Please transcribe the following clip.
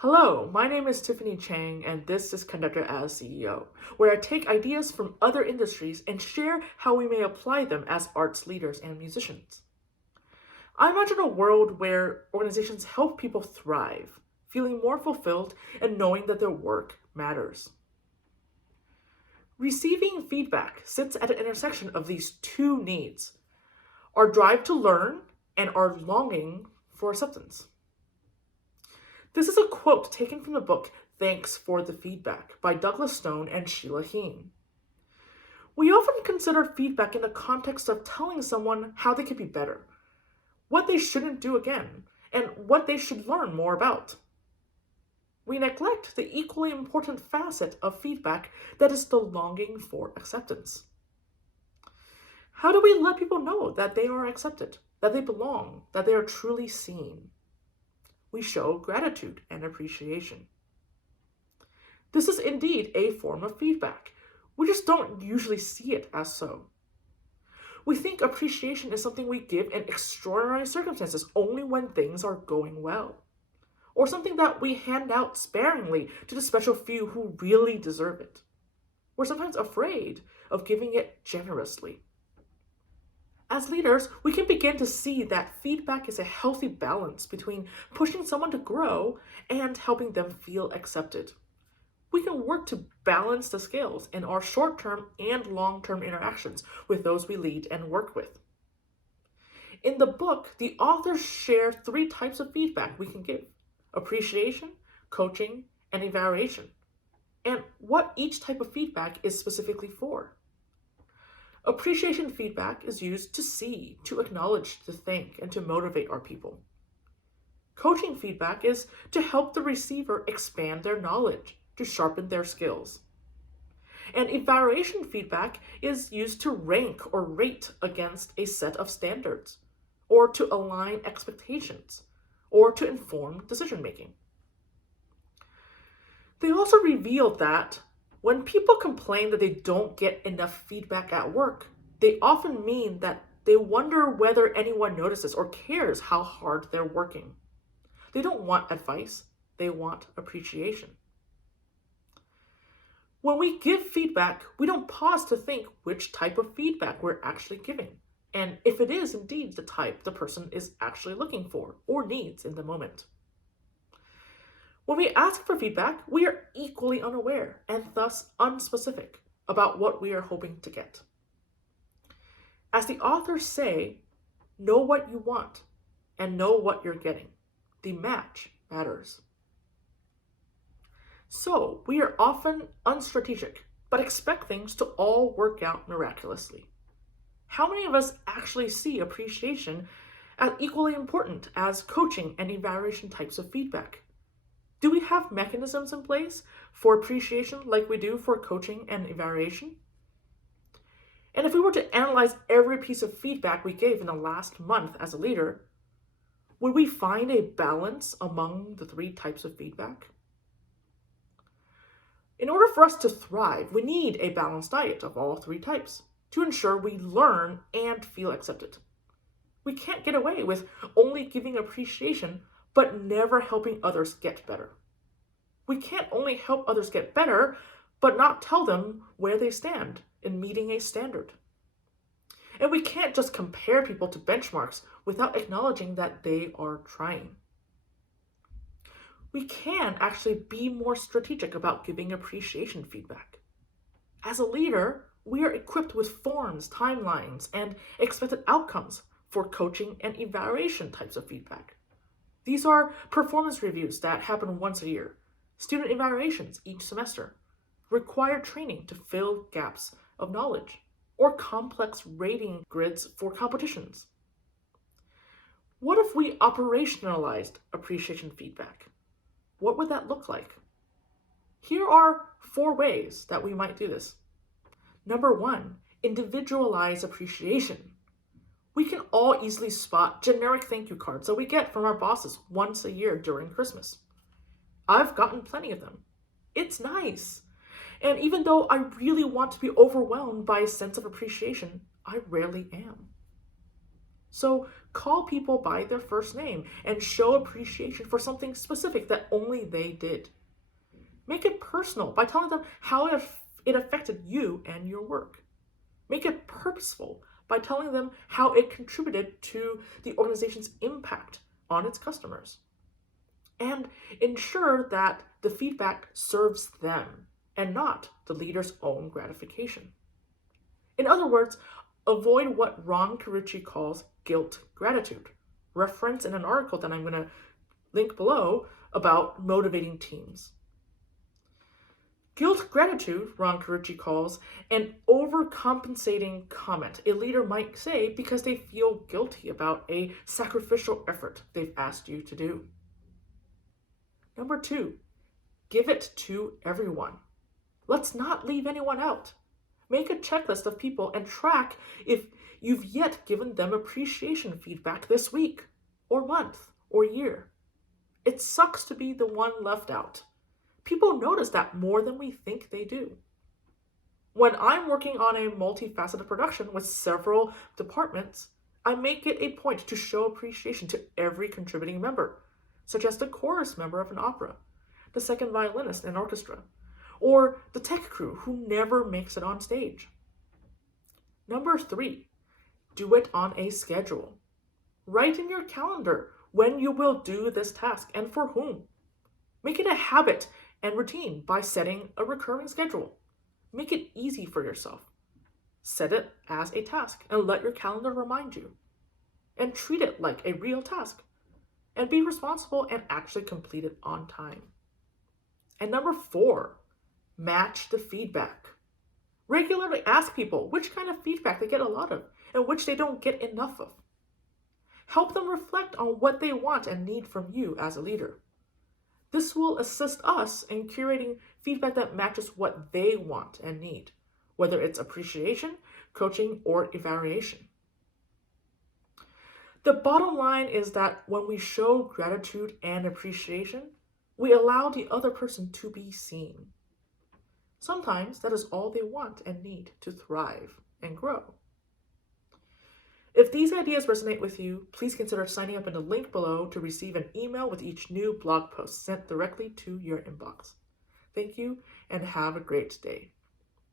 Hello, my name is Tiffany Chang, and this is Conductor as CEO, where I take ideas from other industries and share how we may apply them as arts leaders and musicians. I imagine a world where organizations help people thrive, feeling more fulfilled and knowing that their work matters. Receiving feedback sits at an intersection of these two needs: our drive to learn and our longing for acceptance. This is a quote taken from the book Thanks for the Feedback by Douglas Stone and Sheila Heen. We often consider feedback in the context of telling someone how they could be better, what they shouldn't do again, and what they should learn more about. We neglect the equally important facet of feedback that is the longing for acceptance. How do we let people know that they are accepted, that they belong, that they are truly seen? We show gratitude and appreciation. This is indeed a form of feedback. We just don't usually see it as so. We think appreciation is something we give in extraordinary circumstances only when things are going well, or something that we hand out sparingly to the special few who really deserve it. We're sometimes afraid of giving it generously. As leaders, we can begin to see that feedback is a healthy balance between pushing someone to grow and helping them feel accepted. We can work to balance the scales in our short-term and long-term interactions with those we lead and work with. In the book, the authors share 3 types of feedback we can give: appreciation, coaching, and evaluation, and what each type of feedback is specifically for. Appreciation feedback is used to see, to acknowledge, to thank, and to motivate our people. Coaching feedback is to help the receiver expand their knowledge, to sharpen their skills. And evaluation feedback is used to rank or rate against a set of standards, or to align expectations, or to inform decision making. They also revealed that when people complain that they don't get enough feedback at work, they often mean that they wonder whether anyone notices or cares how hard they're working. They don't want advice, they want appreciation. When we give feedback, we don't pause to think which type of feedback we're actually giving, and if it is indeed the type the person is actually looking for or needs in the moment. When we ask for feedback, we are equally unaware and thus unspecific about what we are hoping to get. As the authors say, know what you want and know what you're getting. The match matters. So, we are often unstrategic, but expect things to all work out miraculously. How many of us actually see appreciation as equally important as coaching and evaluation types of feedback? Do we have mechanisms in place for appreciation like we do for coaching and evaluation? And if we were to analyze every piece of feedback we gave in the last month as a leader, would we find a balance among the 3 types of feedback? In order for us to thrive, we need a balanced diet of all 3 types to ensure we learn and feel accepted. We can't get away with only giving appreciation but never helping others get better. We can't only help others get better, but not tell them where they stand in meeting a standard. And we can't just compare people to benchmarks without acknowledging that they are trying. We can actually be more strategic about giving appreciation feedback. As a leader, we are equipped with forms, timelines, and expected outcomes for coaching and evaluation types of feedback. These are performance reviews that happen once a year, student evaluations each semester, required training to fill gaps of knowledge, or complex rating grids for competitions. What if we operationalized appreciation feedback? What would that look like? Here are 4 ways that we might do this. Number 1, individualize appreciation. We can all easily spot generic thank you cards that we get from our bosses once a year during Christmas. I've gotten plenty of them. It's nice. And even though I really want to be overwhelmed by a sense of appreciation, I rarely am. So call people by their first name and show appreciation for something specific that only they did. Make it personal by telling them how it affected you and your work. Make it purposeful by telling them how it contributed to the organization's impact on its customers. And ensure that the feedback serves them and not the leader's own gratification. In other words, avoid what Ron Carucci calls guilt gratitude, reference in an article that I'm going to link below about motivating teams. Guilt gratitude, Ron Carucci calls an overcompensating comment a leader might say because they feel guilty about a sacrificial effort they've asked you to do. Number 2, give it to everyone. Let's not leave anyone out. Make a checklist of people and track if you've yet given them appreciation feedback this week, or month, or year. It sucks to be the one left out. People notice that more than we think they do. When I'm working on a multifaceted production with several departments, I make it a point to show appreciation to every contributing member, such as the chorus member of an opera, the second violinist in an orchestra, or the tech crew who never makes it on stage. Number 3, do it on a schedule. Write in your calendar when you will do this task and for whom. Make it a habit and routine by setting a recurring schedule. Make it easy for yourself. Set it as a task and let your calendar remind you. And treat it like a real task. And be responsible and actually complete it on time. And number 4, match the feedback. Regularly ask people which kind of feedback they get a lot of and which they don't get enough of. Help them reflect on what they want and need from you as a leader. This will assist us in curating feedback that matches what they want and need, whether it's appreciation, coaching, or evaluation. The bottom line is that when we show gratitude and appreciation, we allow the other person to be seen. Sometimes that is all they want and need to thrive and grow. If these ideas resonate with you, please consider signing up in the link below to receive an email with each new blog post sent directly to your inbox. Thank you and have a great day.